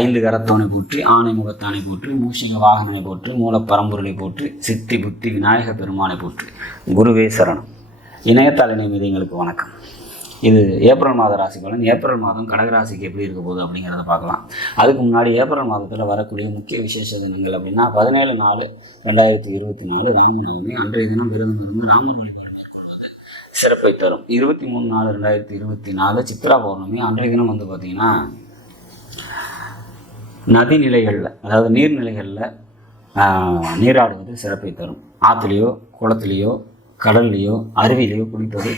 ஐந்து கரத்தோனை போற்றி ஆணை முகத்தானை போற்றி மூஷிக வாகனனை போற்றி மூலப்பரம்பொருளை போற்றி சித்தி புத்தி விநாயக பெருமானை போற்றி. குருவே சரணம். இணையத்தாளினை மீது எங்களுக்கு வணக்கம். இது ஏப்ரல் மாத ராசி பலன். ஏப்ரல் மாதம் கடகராசிக்கு எப்படி இருக்க போகுது அப்படிங்கிறத பார்க்கலாம். அதுக்கு முன்னாடி ஏப்ரல் மாதத்தில் வரக்கூடிய முக்கிய விசேஷ தினங்கள் அப்படின்னா பதினேழு நாலு ரெண்டாயிரத்தி இருபத்தி நாலு ராமநவமி அன்றைய தினம் விருதுநகரம் ராமர் வழிபாடு சிறப்பை தரும். இருபத்தி மூணு நாலு ரெண்டாயிரத்தி இருபத்தி நாலு சித்ரா பௌர்ணமி அன்றைய தினம் வந்து பார்த்திங்கன்னா நதிநிலைகளில் அதாவது நீர்நிலைகளில் நீராடுவது சிறப்பை தரும். ஆற்றுலையோ குளத்துலேயோ கடல்லையோ அருவியிலையோ குளிப்பது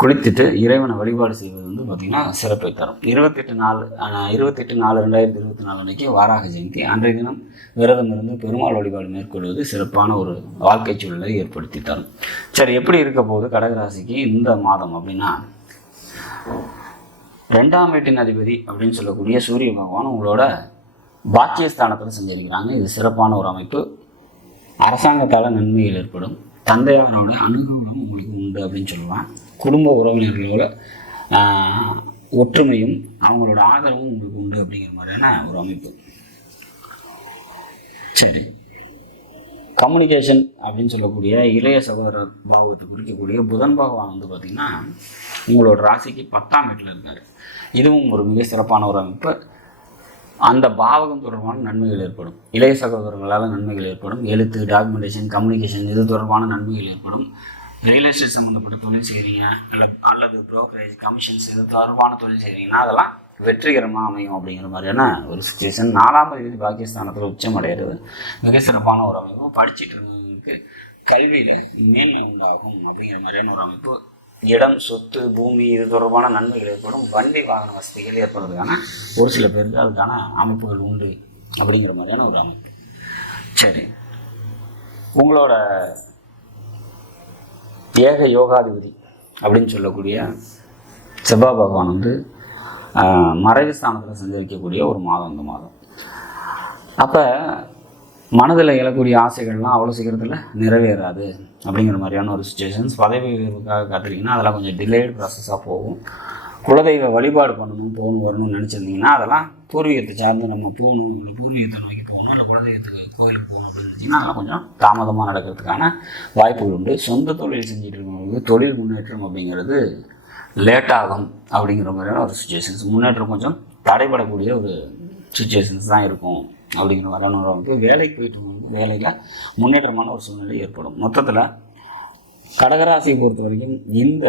குளித்துட்டு இறைவனை வழிபாடு செய்வது வந்து பார்த்திங்கன்னா சிறப்பை தரும். இருபத்தெட்டு நாலு இருபத்தெட்டு நாலு ரெண்டாயிரத்தி இருபத்தி நாலு அன்றைக்கி வாராக ஜெயந்தி. அன்றைய தினம் விரதம் இருந்து பெருமாள் வழிபாடு மேற்கொள்வது சிறப்பான ஒரு வாழ்க்கை சூழலை ஏற்படுத்தி தரும். சரி எப்படி இருக்க போகுது கடகராசிக்கு இந்த மாதம் அப்படின்னா ரெண்டாம் வீட்டின் அதிபதி அப்படின்னு சொல்லக்கூடிய சூரிய பகவான் உங்களோட பாக்கியஸ்தானத்தில் செஞ்சிருக்கிறாங்க. இது சிறப்பான ஒரு அமைப்பு. அரசாங்கத்தால் நன்மைகள் ஏற்படும். தந்தையாரோட அனுகூலம் உங்களுக்கு உண்டு அப்படின்னு சொல்லுவேன் குடும்ப உறவினர்களோட ஒற்றுமையும் அவங்களோட ஆதரவும் உங்களுக்கு உண்டு அப்படிங்கிற மாதிரியான ஒரு அமைப்பு. சரி. கம்யூனிகேஷன் அப்படின்னு சொல்லக்கூடிய இளைய சகோதரர் பாவத்தை குறிக்கக்கூடிய புதன் பகவான் வந்து பார்த்திங்கன்னா உங்களோட ராசிக்கு பத்தாம் வீட்டில் இருக்கார். இதுவும் ஒரு மிக சிறப்பான ஒரு அமைப்பு. அந்த பாவகம் தொடர்பான நன்மைகள் ஏற்படும். இளைய சகோதரர்களால் நன்மைகள் ஏற்படும். எழுத்து டாக்குமெண்டேஷன் கம்யூனிகேஷன் இது தொடர்பான நன்மைகள் ஏற்படும். ரியல் எஸ்டேட் சம்மந்தப்பட்ட தொழில் செய்கிறீங்க அல்ல அல்லது ப்ரோக்கரேஜ் கமிஷன்ஸ் இது தொடர்பான தொழில் செய்கிறீங்கன்னா அதெல்லாம் வெற்றிகரமாக அமையும் அப்படிங்கிற மாதிரியான ஒரு சுச்சுவேஷன் நாலாம் தேதி பாகிஸ்தானத்தில் உச்சம் அடைகிறது. மிக சிறப்பான ஒரு அமைப்பு. படிச்சுட்டு இருந்தவங்களுக்கு கல்வியில் மேன்மை உண்டாகும் அப்படிங்கிற மாதிரியான ஒரு அமைப்பு இடம் சொத்து பூமி இது தொடர்பான நன்மைகள் ஏற்படும். வண்டி வாகன வசதிகள் ஏற்படுறதுக்கான ஒரு சில பேருக்கு அதுக்கான அமைப்புகள் உண்டு அப்படிங்கிற மாதிரியான ஒரு அமைப்பு. சரி. உங்களோட ஏக யோகாதிபதி அப்படின்னு சொல்லக்கூடிய செவ்வாய் பகவான் வந்து மறைவு ஸ்தானத்தில் சஞ்சரிக்கக்கூடிய ஒரு மாதம் இந்த மாதம். அப்போ மனதில் எழக்கூடிய ஆசைகள்லாம் அவ்வளோ சீக்கிரத்தில் நிறைவேறாது அப்படிங்கிற மாதிரியான ஒரு சுச்சுவேஷன்ஸ் பதவி உயர்வுக்காக காத்துறீங்கன்னா அதெல்லாம் கொஞ்சம் டிலேட் ப்ராசஸாக போகும். குலதெய்வ வழிபாடு பண்ணணும் போகணும் வரணும்னு நினச்சிருந்தீங்கன்னா அதெல்லாம் பூர்வீகத்தை சார்ந்து நம்ம போகணும் இல்லை பூர்வீகத்தை நோக்கி போகணும் இல்லை குலதெய்வத்துக்கு கோயிலுக்கு போகணும் அப்படின்னு நினச்சிங்கன்னா அதெல்லாம் கொஞ்சம் தாமதமாக நடக்கிறதுக்கான வாய்ப்புகள் உண்டு. சொந்த தொழில் செஞ்சுட்டு இருக்கவங்களுக்கு தொழில் முன்னேற்றம் அப்படிங்கிறது லேட் ஆகும் அப்படிங்கிற மாதிரியான ஒரு சுச்சுவேஷன்ஸ் முன்னேற்றம் கொஞ்சம் தடைபடக்கூடிய ஒரு சுச்சுவேஷன்ஸ் தான் இருக்கும். அப்படிங்கிற அமைப்பு வேலைக்கு போயிட்டு இருக்கும்போது வேலையில் முன்னேற்றமான ஒரு சூழ்நிலை ஏற்படும். மொத்தத்தில் கடகராசியை பொறுத்த வரைக்கும் இந்த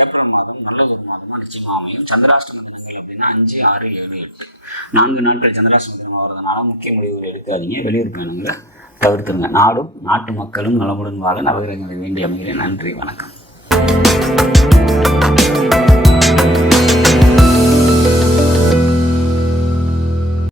ஏப்ரல் மாதம் நல்ல ஒரு மாதமாக நிச்சயமாக அமையும். சந்திராஷ்டம தினங்கள் அப்படின்னா அஞ்சு ஆறு ஏழு எட்டு. நான்கு நாட்கள் சந்திராஷ்டம தினம் வர்றதுனால முக்கிய முடிவுகள் எடுக்காதீங்க. வெளியூர் பயணங்களை தவிர்த்துருங்க. நாடும் நாட்டு மக்களும் நலமுடன் வாழ நவகிரகங்களை வேண்டி அமைகிறேன். நன்றி வணக்கம்.